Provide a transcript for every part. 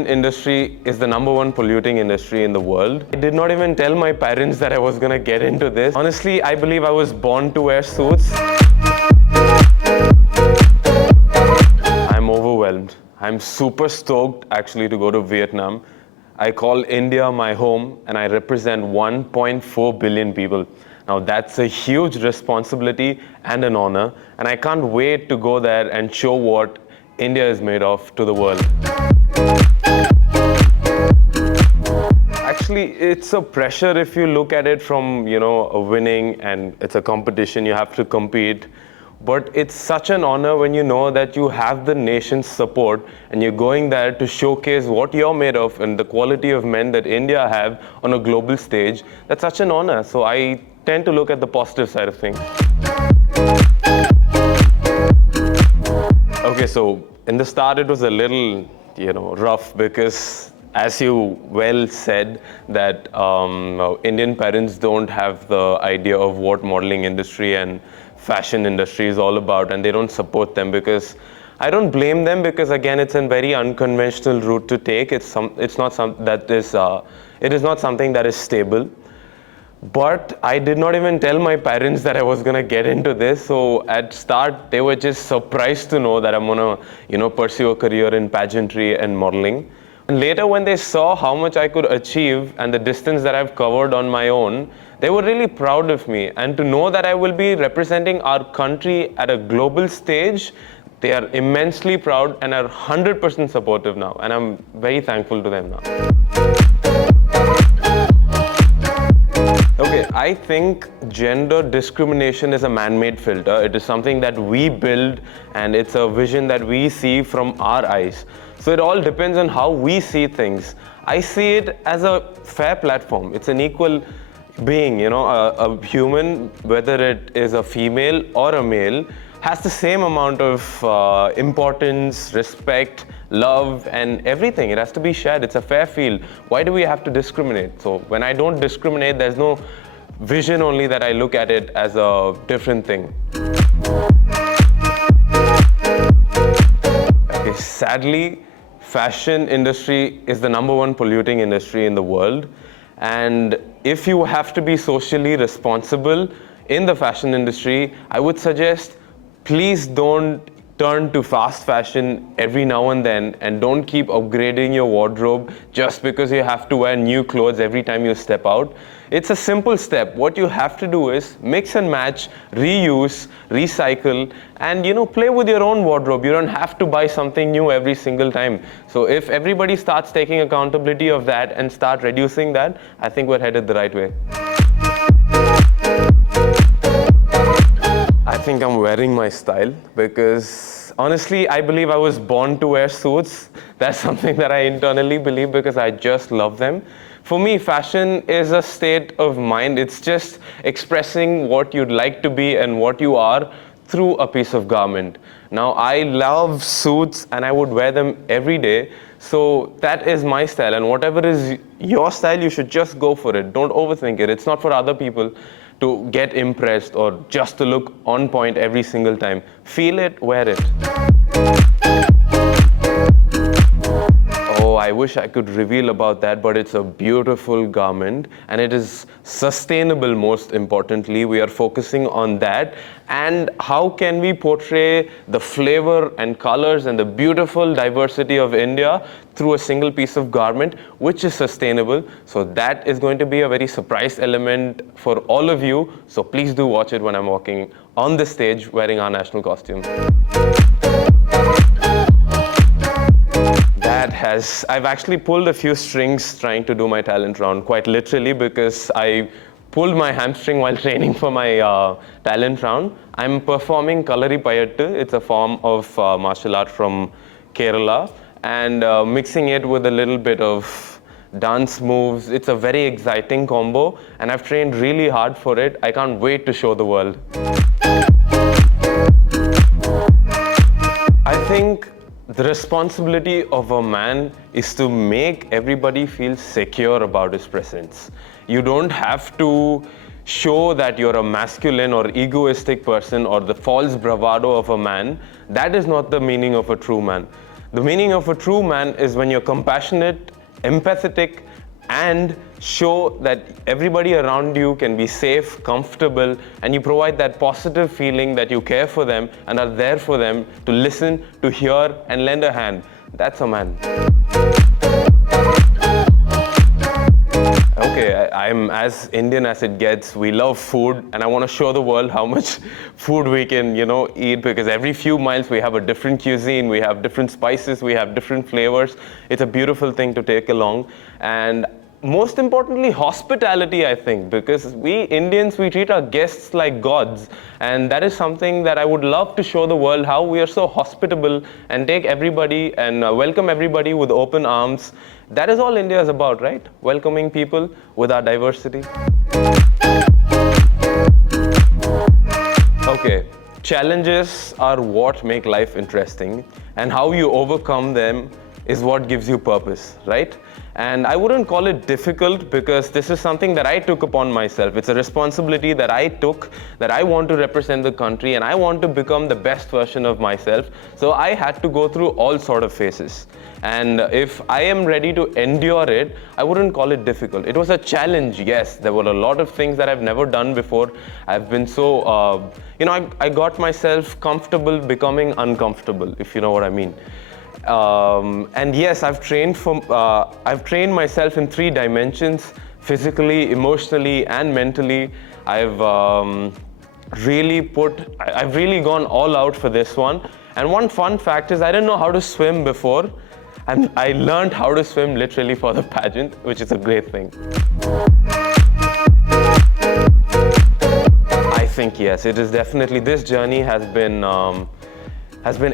fashion industry is the #1 polluting industry in the world. I did not even tell my parents that I was gonna get into this. Honestly, I believe I was born to wear suits. I'm overwhelmed. I'm super stoked actually to go to Vietnam. I call India my home and I represent 1.4 billion people. Now that's a huge responsibility and an honor, and I can't wait to go there and show what India is made of to the world. Actually, it's a pressure if you look at it from, a winning, and it's a competition, you have to compete. But it's such an honor when you know that you have the nation's support and you're going there to showcase what you're made of and the quality of men that India have on a global stage. That's such an honor. So I tend to look at the positive side of things. Okay, so in the start it was a little, rough because, as you well said, that Indian parents don't have the idea of what modeling industry and fashion industry is all about, and they don't support them. Because I don't blame them, because again, it's a very unconventional route to take. It is not something that is stable. But I did not even tell my parents that I was gonna get into this. So at start, they were just surprised to know that I'm gonna, pursue a career in pageantry and modeling. And later, when they saw how much I could achieve and the distance that I've covered on my own, they were really proud of me. And to know that I will be representing our country at a global stage, they are immensely proud and are 100% supportive now. And I'm very thankful to them now. Okay, I think gender discrimination is a man-made filter. It is something that we build, and it's a vision that we see from our eyes. So it all depends on how we see things. I see it as a fair platform. It's an equal being, a human, whether it is a female or a male, has the same amount of importance, respect, love, and everything. It has to be shared. It's a fair field. Why do we have to discriminate? So when I don't discriminate, there's no vision, only that I look at it as a different thing. Okay, sadly, fashion industry is the #1 polluting industry in the world. And if you have to be socially responsible in the fashion industry, I would suggest, please don't turn to fast fashion every now and then, and don't keep upgrading your wardrobe just because you have to wear new clothes every time you step out. It's a simple step. What you have to do is mix and match, reuse, recycle, and play with your own wardrobe. You don't have to buy something new every single time. So if everybody starts taking accountability of that and start reducing that, I think we're headed the right way. I think I'm wearing my style, because honestly, I believe I was born to wear suits. That's something that I internally believe, because I just love them. For me, fashion is a state of mind. It's just expressing what you'd like to be and what you are through a piece of garment. Now, I love suits and I would wear them every day. So that is my style, and whatever is your style, you should just go for it. Don't overthink it. It's not for other people to get impressed or just to look on point every single time. Feel it, wear it. Oh, I wish I could reveal about that, but it's a beautiful garment and it is sustainable. Most importantly, we are focusing on that. And how can we portray the flavor and colors and the beautiful diversity of India through a single piece of garment, which is sustainable? So that is going to be a very surprise element for all of you. So please do watch it when I'm walking on the stage wearing our national costume. I've actually pulled a few strings trying to do my talent round, quite literally, because I pulled my hamstring while training for my talent round. I'm performing Kalari Payattu. It's a form of martial art from Kerala, and mixing it with a little bit of dance moves. It's a very exciting combo, and I've trained really hard for it. I can't wait to show the world. I think the responsibility of a man is to make everybody feel secure about his presence. You don't have to show that you're a masculine or egoistic person or the false bravado of a man. That is not the meaning of a true man. The meaning of a true man is when you're compassionate, empathetic, and show that everybody around you can be safe, comfortable, and you provide that positive feeling that you care for them and are there for them to listen, to hear, and lend a hand. That's a man. Okay, I'm as Indian as it gets. We love food, and I want to show the world how much food we can, eat, because every few miles we have a different cuisine, we have different spices, we have different flavors. It's a beautiful thing to take along. And most importantly, hospitality, I think, because we Indians, we treat our guests like gods, and that is something that I would love to show the world, how we are so hospitable and take everybody and welcome everybody with open arms. That is all India is about, right? Welcoming people with our diversity. Okay, challenges are what make life interesting, and how you overcome them is what gives you purpose, right? And I wouldn't call it difficult, because this is something that I took upon myself. It's a responsibility that I took, that I want to represent the country and I want to become the best version of myself. So I had to go through all sort of phases. And if I am ready to endure it, I wouldn't call it difficult. It was a challenge, yes. There were a lot of things that I've never done before. I've been so, I got myself comfortable becoming uncomfortable, if you know what I mean. And yes, I've trained myself in 3 dimensions: physically, emotionally, and mentally. I've really gone all out for this one. And one fun fact is, I didn't know how to swim before, and I learned how to swim literally for the pageant, which is a great thing. I think yes, it is definitely, this journey has been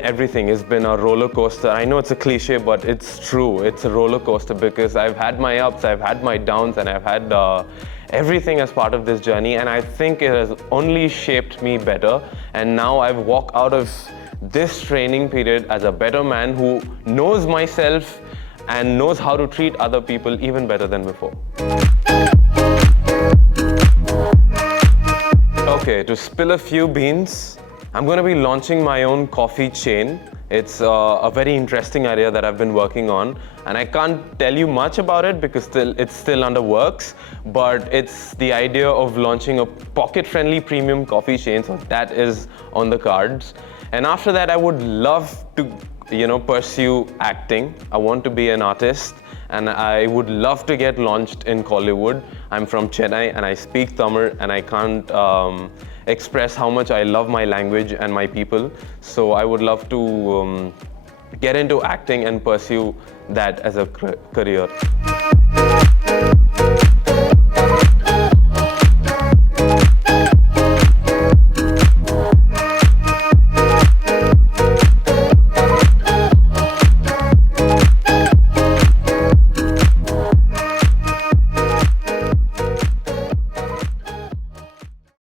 everything. It's been a roller coaster. I know it's a cliche, but it's true. It's a roller coaster, because I've had my ups, I've had my downs, and I've had everything as part of this journey. And I think it has only shaped me better. And now I've walked out of this training period as a better man who knows myself and knows how to treat other people even better than before. Okay, to spill a few beans, I'm going to be launching my own coffee chain. It's a very interesting idea that I've been working on, and I can't tell you much about it because it's still under works, but it's the idea of launching a pocket-friendly premium coffee chain, so that is on the cards. And after that, I would love to, pursue acting. I want to be an artist, and I would love to get launched in Kollywood. I'm from Chennai, and I speak Tamil, and I can't express how much I love my language and my people. So I would love to get into acting and pursue that as a career.